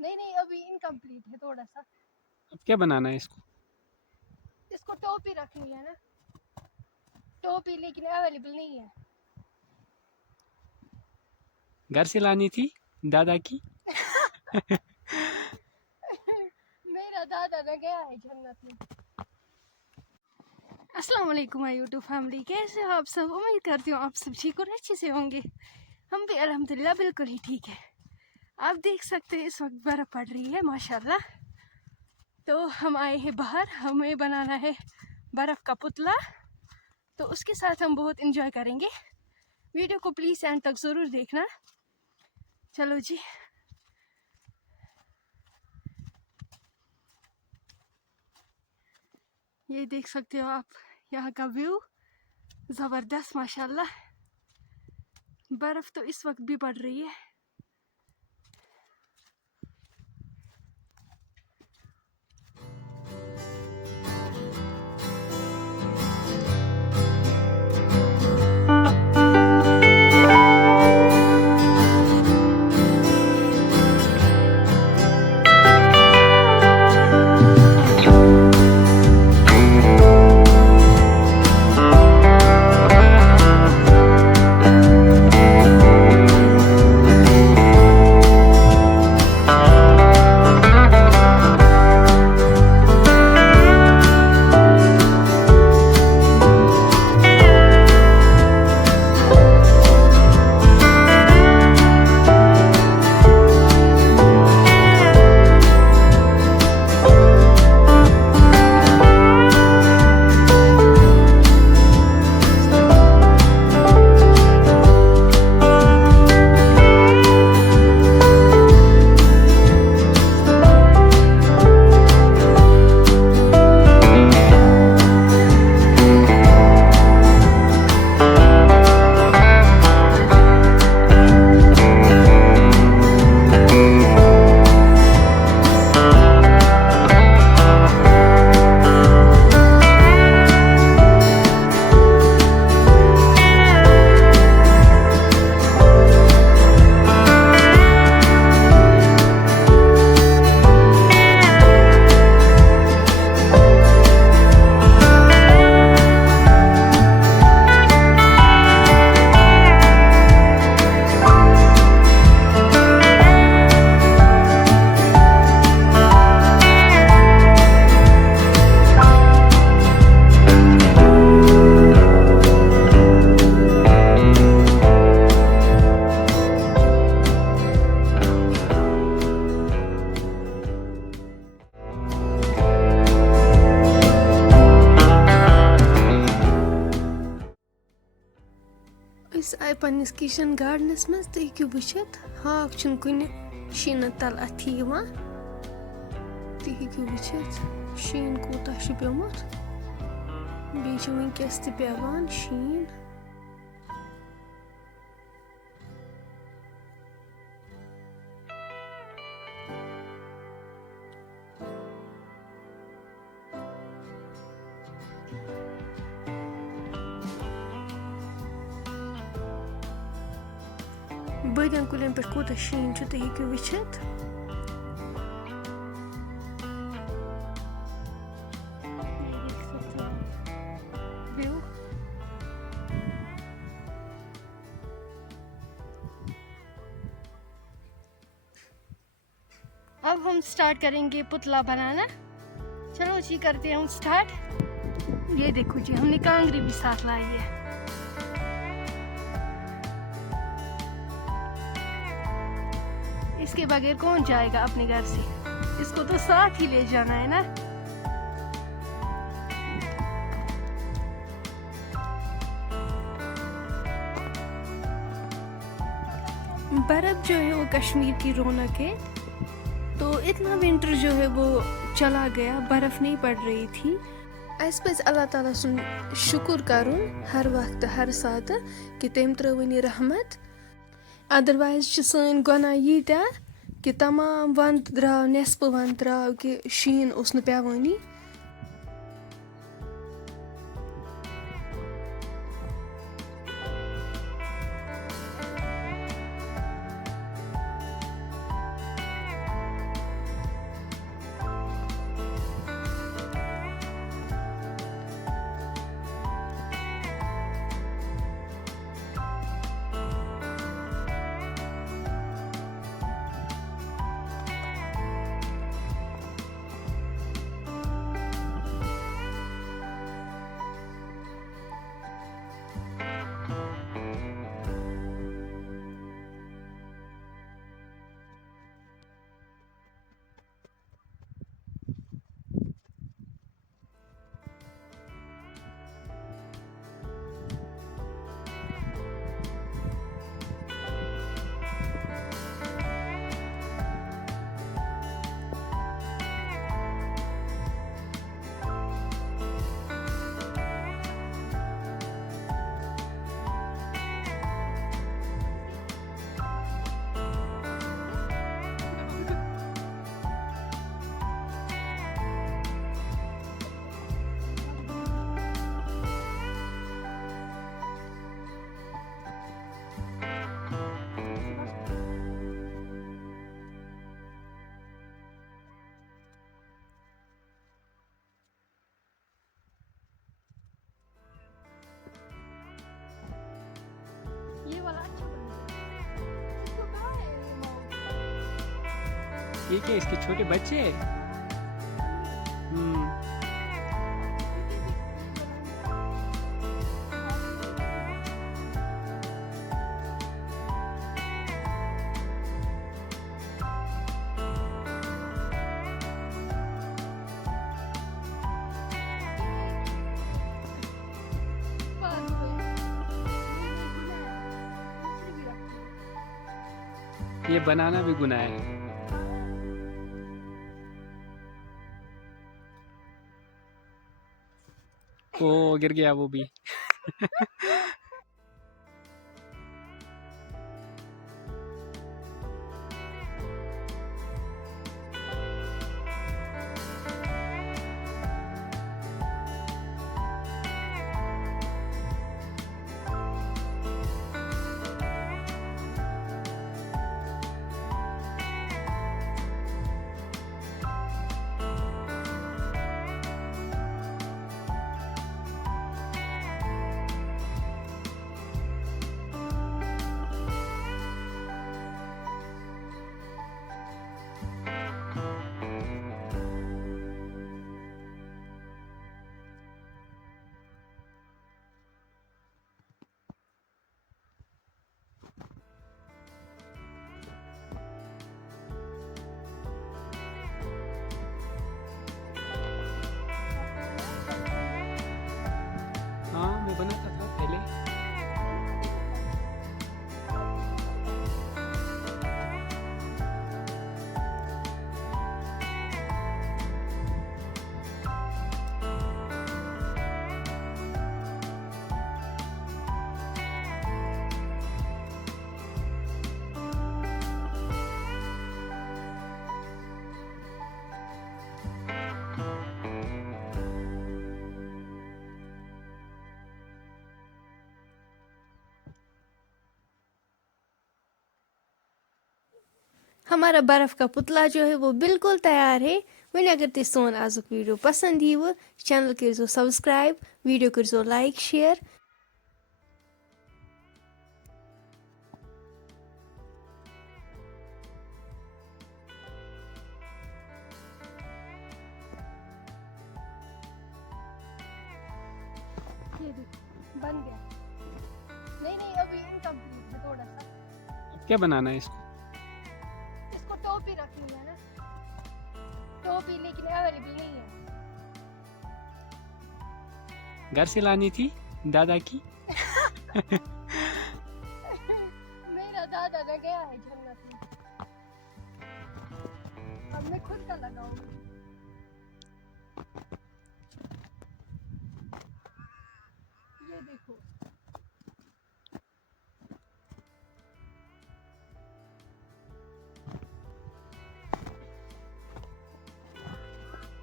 नहीं नहीं, अभी इनकम्प्लीट है थोड़ा सा। अब क्या बनाना है इसको? इसको टोपी रखनी है ना, टोपी लेकिन अवेलेबल नहीं है। घर से लानी थी दादा की। मेरा दादा ना गया है जन्नत में। अस्सलाम वालेकुम माय यूट्यूब फैमिली, कैसे हो आप सब? उम्मीद करती हूँ आप सब ठीक और अच्छे से होंगे। हम भी अल्हम्दुलिल्लाह बिल्कुल ही ठीक है। आप देख सकते हैं इस वक्त बर्फ़ पड़ रही है माशाल्लाह। तो हम आए हैं बाहर, हमें बनाना है बर्फ़ का पुतला, तो उसके साथ हम बहुत इंजॉय करेंगे। वीडियो को प्लीज़ एंड तक ज़रूर देखना। चलो जी, ये देख सकते हो आप यहाँ का व्यू, ज़बरदस्त माशाल्लाह। बर्फ़ तो इस वक्त भी पड़ रही है। इस आए पन्निस किचन गार्डनस मज तो हेकु वुचित हाक छुन कुन शीन तल अथी यिवान तो हेकु वुचित शीन कोता छु पेमुत बे छु वुनकेस ते पेवान शीन। बदन कुलन पे कोता शीन छु तो हेकु वुचित। व्यू अब हम स्टार्ट करेंगे पुतला बनाना। चलो जी, करते हैं हम स्टार्ट। ये देखो जी, हमने कांगरी भी साथ लाई है। इसके बगैर कौन जाएगा अपने घर से, इसको तो साथ ही ले जाना है ना। बर्फ जो है वो कश्मीर की रौनक है। तो इतना विंटर जो है वो चला गया, बर्फ नहीं पड़ रही थी। अस पज अल्लाह ताला सुन शुक्र करुन हर वक्त हर सात कि तम त्रवन रहमत। अदरवाइज सन गुनाह यीत्या कि तमाम वंद द्राव, नेस्फ वंद द्राव कि शीन उस न पेवानी। ये क्या इसके छोटे बच्चे हैं? हम्म। ये बनाना भी गुनाह है। ओ गिर गया वो भी। हाँ मैं बनाता था पहले। हमारा बर्फ़ का पुतला जो है वो बिल्कुल तैयार है। वहीं अगर तुझे सोन आजुक वीडियो पसंद यीव चैनल करो सब्सक्राइब, वीडियो करो लाइक शेयर। ये देखो बन गया। नहीं अभी इनकम्प्लीट है थोड़ा सा। अब क्या बनाना है इसको? इसको टोपी रखनी है ना, टोपी लेकिन अवेलेबल नहीं है। घर से लानी थी दादा की। मेरा दादा न गया है जन्नत में, अब मैं खुद का लगाऊंगी। ये देखो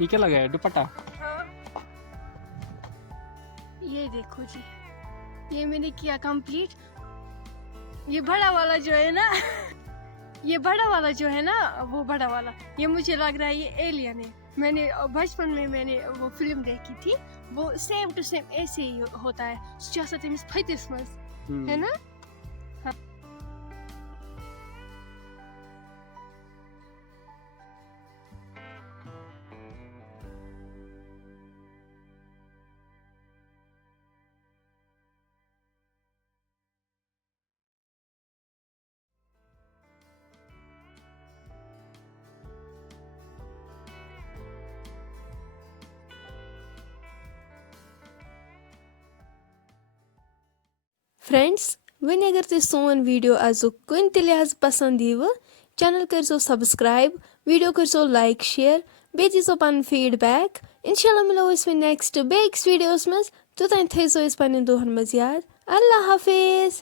ये क्या लगा है? दुपट्टा? ये देखो जी, ये मैंने किया कंप्लीट। ये बड़ा वाला जो है ना ये बड़ा वाला जो है ना, वो बड़ा वाला, ये मुझे लग रहा है ये एलियन है। मैंने बचपन में मैंने वो फिल्म देखी थी, वो सेम टू सेम ऐसे ही होता है। है ना? फ्रेंड्स, वन अगर तुम सोन वीडियो अजुक कुन ते लिहाज पसंद यीव चैनल करो सब्सक्राइब, वीडियो करो लाइक शेयर, बे दीजो पन फीडबैक। इंशाल्लाह मिलो इस नेक्स्ट बेक्स वीडियोस मज। तोतान थो पन्न दोहन मज याद। अल्लाह हाफिज।